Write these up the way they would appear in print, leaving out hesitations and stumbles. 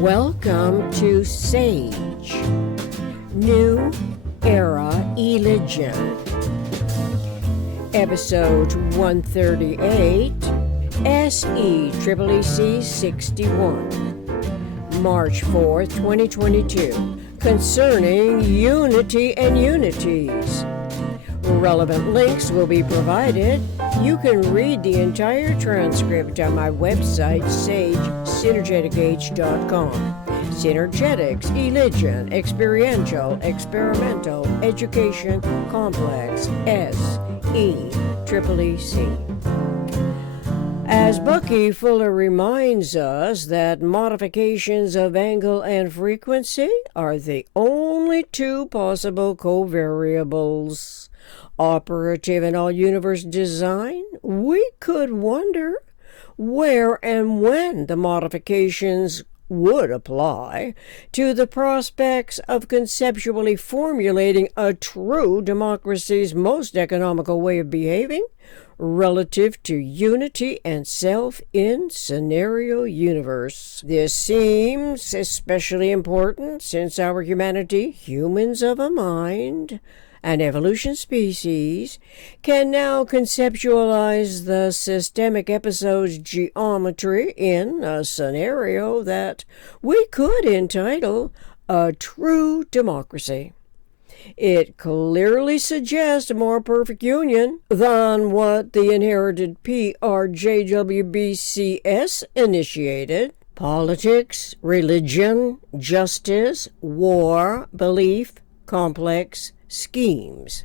Welcome to SAGE, New Era Eligion, Episode 138, SECCC 61, March 4th, 2022, concerning Unity and Unities. Relevant links will be provided. You can read the entire transcript on my website, sagesynergeticage.com. Synergetics, Eligion, Experiential, Experimental, Education, Complex, SECCC. As Bucky Fuller reminds us that modifications of angle and frequency are the only two possible covariables operative in all universe design, we could wonder where and when the modifications would apply to the prospects of conceptually formulating a true democracy's most economical way of behaving relative to unity and self in scenario universe. This seems especially important since our humanity, humans of a mind, an evolution species, can now conceptualize the systemic episode's geometry in a scenario that we could entitle a true democracy. It clearly suggests a more perfect union than what the inherited PRJWBCS initiated. Politics, religion, justice, war, belief, complex schemes.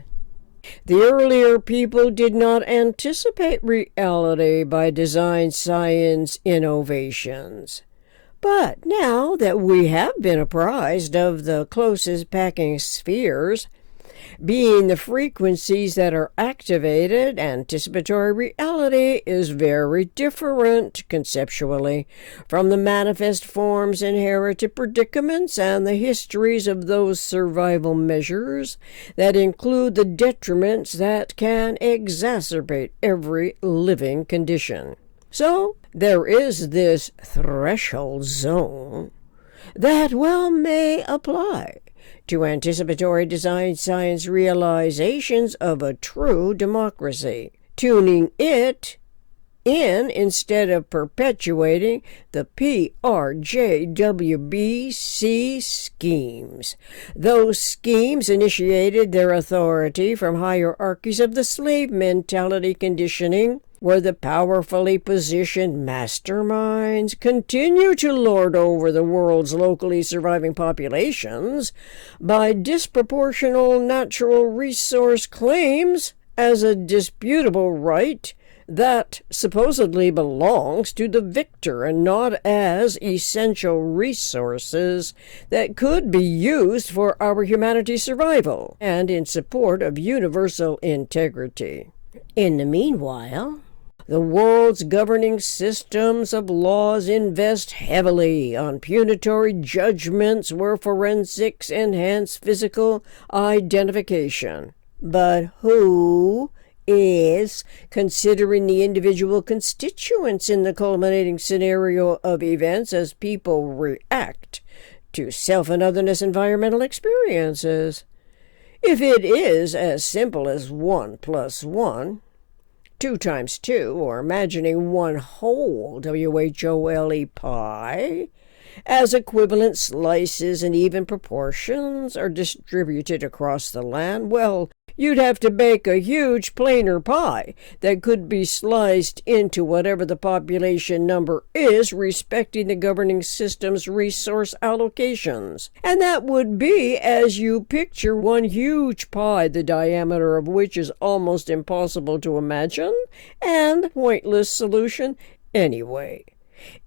The earlier people did not anticipate reality by design science innovations. But now that we have been apprised of the closest packing spheres, being the frequencies that are activated, anticipatory reality is very different conceptually from the manifest forms, inherited predicaments, and the histories of those survival measures that include the detriments that can exacerbate every living condition. So there is this threshold zone that well may apply to anticipatory design science realizations of a true democracy, tuning it in instead of perpetuating the PRJWBC schemes. Those schemes initiated their authority from hierarchies of the slave mentality conditioning, where the powerfully positioned masterminds continue to lord over the world's locally surviving populations by disproportional natural resource claims as a disputable right that supposedly belongs to the victor and not as essential resources that could be used for our humanity's survival and in support of universal integrity. In the meanwhile, the world's governing systems of laws invest heavily on punitory judgments where forensics enhance physical identification. But who is considering the individual constituents in the culminating scenario of events as people react to self and otherness environmental experiences? If it is as simple as 1 + 1, 2 × 2, or imagining one whole WHOLE pie as equivalent slices in even proportions are distributed across the land, well, you'd have to bake a huge planar pie that could be sliced into whatever the population number is respecting the governing system's resource allocations. And that would be as you picture one huge pie, the diameter of which is almost impossible to imagine, and pointless solution anyway.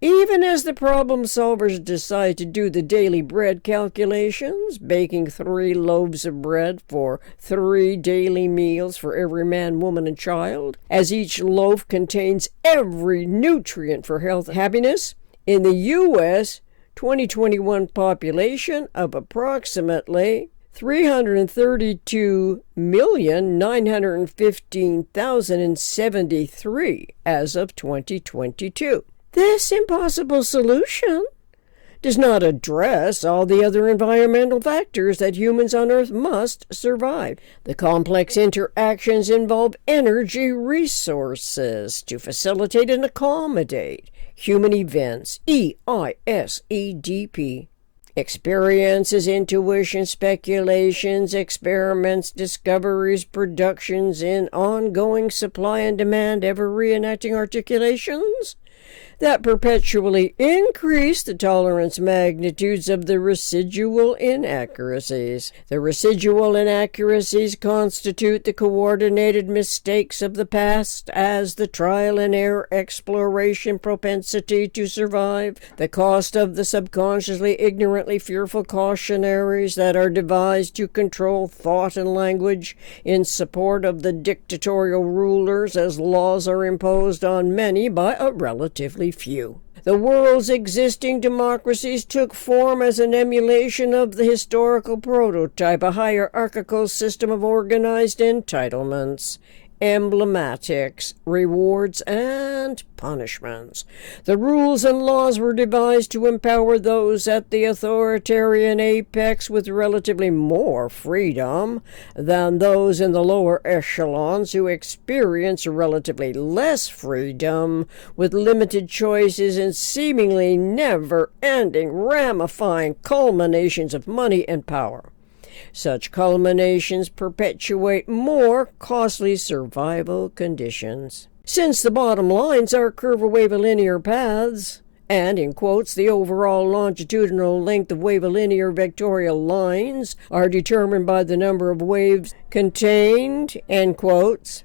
Even as the problem solvers decide to do the daily bread calculations, baking 3 loaves of bread for 3 daily meals for every man, woman, and child, as each loaf contains every nutrient for health and happiness, in the U.S. 2021 population of approximately 332,915,073 as of 2022. This impossible solution does not address all the other environmental factors that humans on Earth must survive. The complex interactions involve energy resources to facilitate and accommodate human events, EISEDP. Experiences, intuition, speculations, experiments, discoveries, productions in ongoing supply and demand, ever reenacting articulations that perpetually increase the tolerance magnitudes of the residual inaccuracies. The residual inaccuracies constitute the coordinated mistakes of the past as the trial and error exploration propensity to survive, the cost of the subconsciously ignorantly fearful cautionaries that are devised to control thought and language in support of the dictatorial rulers as laws are imposed on many by a relatively few. The world's existing democracies took form as an emulation of the historical prototype, a hierarchical system of organized entitlements, emblematics, rewards, and punishments. The rules and laws were devised to empower those at the authoritarian apex with relatively more freedom than those in the lower echelons who experience relatively less freedom with limited choices and seemingly never-ending ramifying culminations of money and power. Such culminations perpetuate more costly survival conditions. Since the bottom lines are curvilinear paths, and, in quotes, the overall longitudinal length of wavilinear vectorial lines are determined by the number of waves contained, end quotes,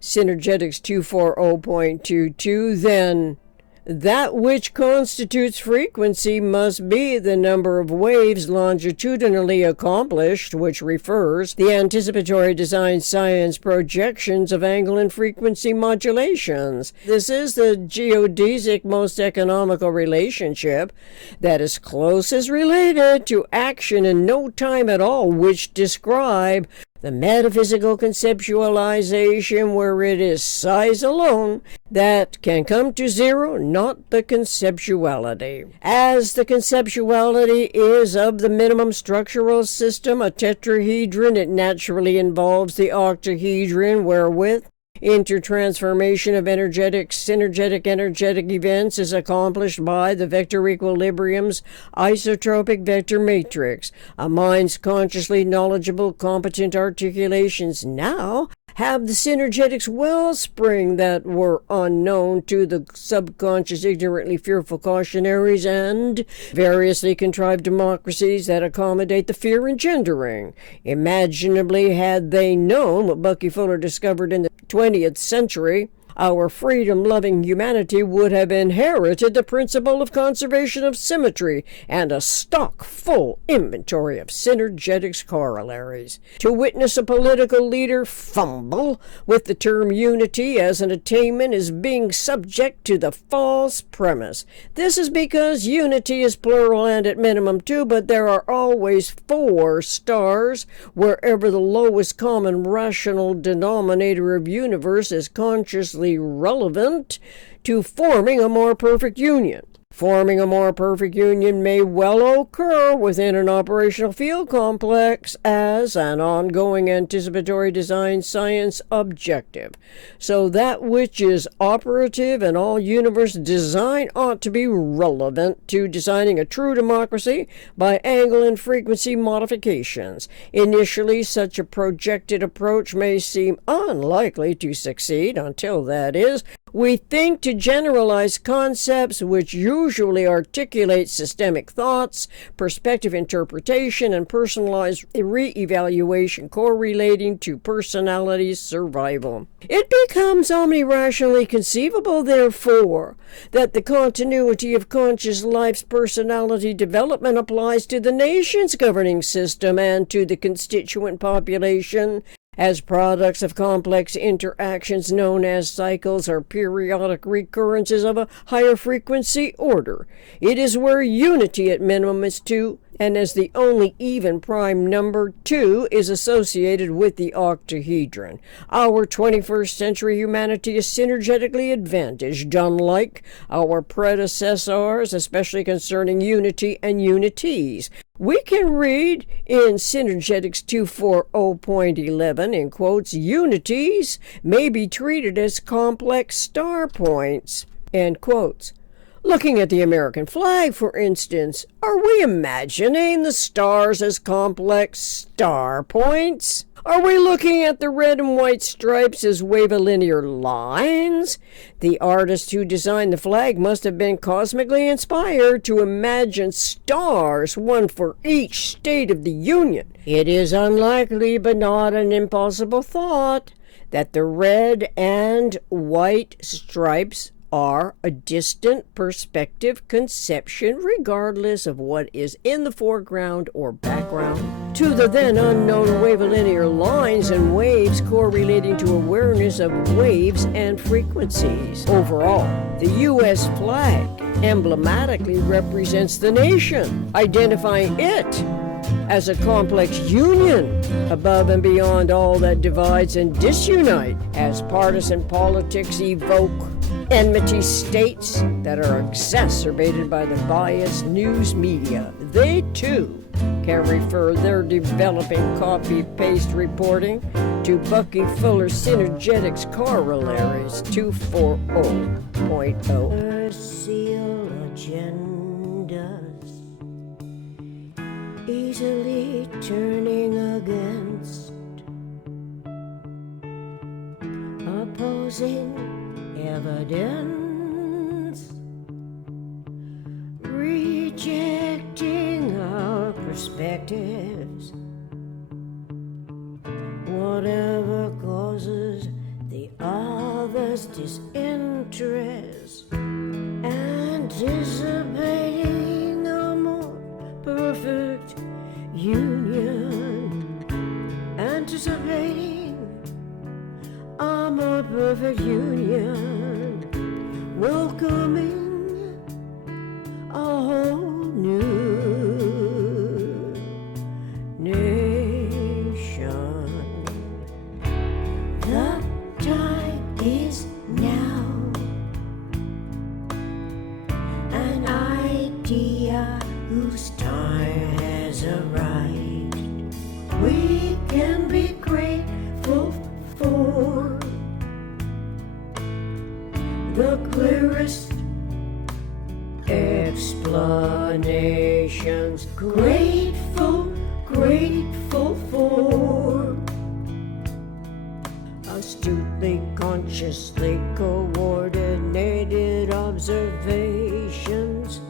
Synergetics 240.22, then that which constitutes frequency must be the number of waves longitudinally accomplished, which refers the anticipatory design science projections of angle and frequency modulations. This is the geodesic most economical relationship that is closest related to action in no time at all, which describe the metaphysical conceptualization where it is size alone that can come to zero, not the conceptuality. As the conceptuality is of the minimum structural system, a tetrahedron, it naturally involves the octahedron wherewith intertransformation of synergetic energetic events is accomplished by the vector equilibrium's isotropic vector matrix. A mind's consciously knowledgeable, competent articulations now have the synergetics wellspring that were unknown to the subconscious ignorantly fearful cautionaries and variously contrived democracies that accommodate the fear engendering. Imaginably, had they known what Bucky Fuller discovered in the 20th century, our freedom-loving humanity would have inherited the principle of conservation of symmetry and a stock-full inventory of synergetics corollaries. To witness a political leader fumble with the term unity as an attainment is being subject to the false premise. This is because unity is plural and at minimum two, but there are always four stars wherever the lowest common rational denominator of universe is consciously relevant to forming a more perfect union. Forming a more perfect union may well occur within an operational field complex as an ongoing anticipatory design science objective. So that which is operative in all universe design ought to be relevant to designing a true democracy by angle and frequency modifications. Initially, such a projected approach may seem unlikely to succeed until, that is, we think to generalize concepts which usually articulate systemic thoughts, perspective interpretation, and personalized re-evaluation correlating to personality survival. It becomes omni-rationally conceivable, therefore, that the continuity of conscious life's personality development applies to the nation's governing system and to the constituent population as products of complex interactions known as cycles or periodic recurrences of a higher frequency order. It is where unity at minimum is two and as the only even prime number, 2 is associated with the octahedron. Our 21st century humanity is synergetically advantaged, unlike our predecessors, especially concerning unity and unities. We can read in Synergetics 240.11, in quotes, unities may be treated as complex star points, end quotes. Looking at the American flag, for instance, are we imagining the stars as complex star points? Are we looking at the red and white stripes as wavilinear lines? The artist who designed the flag must have been cosmically inspired to imagine stars, one for each state of the Union. It is unlikely, but not an impossible thought, that the red and white stripes are a distant perspective conception, regardless of what is in the foreground or background, to the then unknown wavilinear lines and waves correlating to awareness of waves and frequencies. Overall, the U.S. flag emblematically represents the nation, identifying it as a complex union above and beyond all that divides and disunite, as partisan politics evoke enmity states that are exacerbated by the biased news media. They, too, can refer their developing copy-paste reporting to Bucky Fuller's Synergetics Corollaries 240.0. Seal agendas easily turning against opposing evidence, rejecting our perspectives, whatever causes the other's disinterest, anticipating a more perfect union, anticipating a more perfect union, welcoming a whole new nation. The time is now. An idea whose time has arrived. We can be grateful for the clearest explanations. Grateful for astutely, consciously coordinated observations.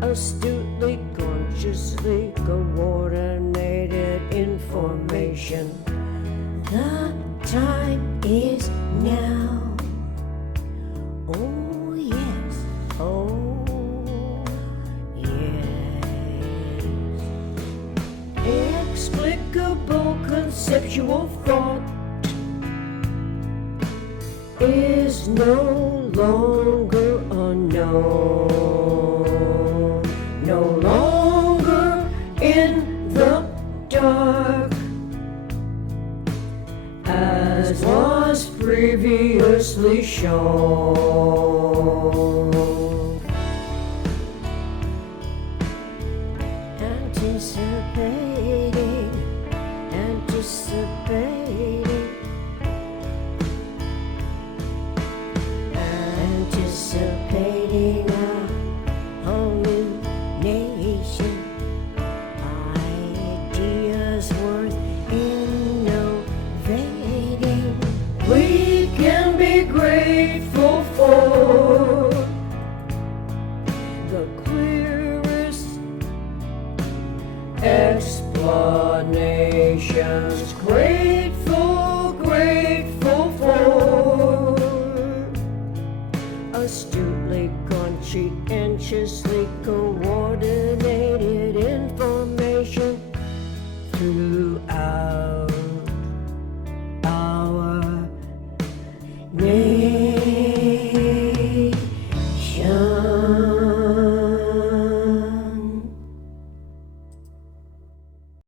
Astutely, consciously coordinated information. The time is now. Oh yes, oh yes. Explicable conceptual thought is no longer unknown, no longer in the dark, as was previously shown. Anticipating a whole new nation, ideas worth innovating. We can be grateful for the clearest explanations. Grateful for astutely, conscientiously coordinated information throughout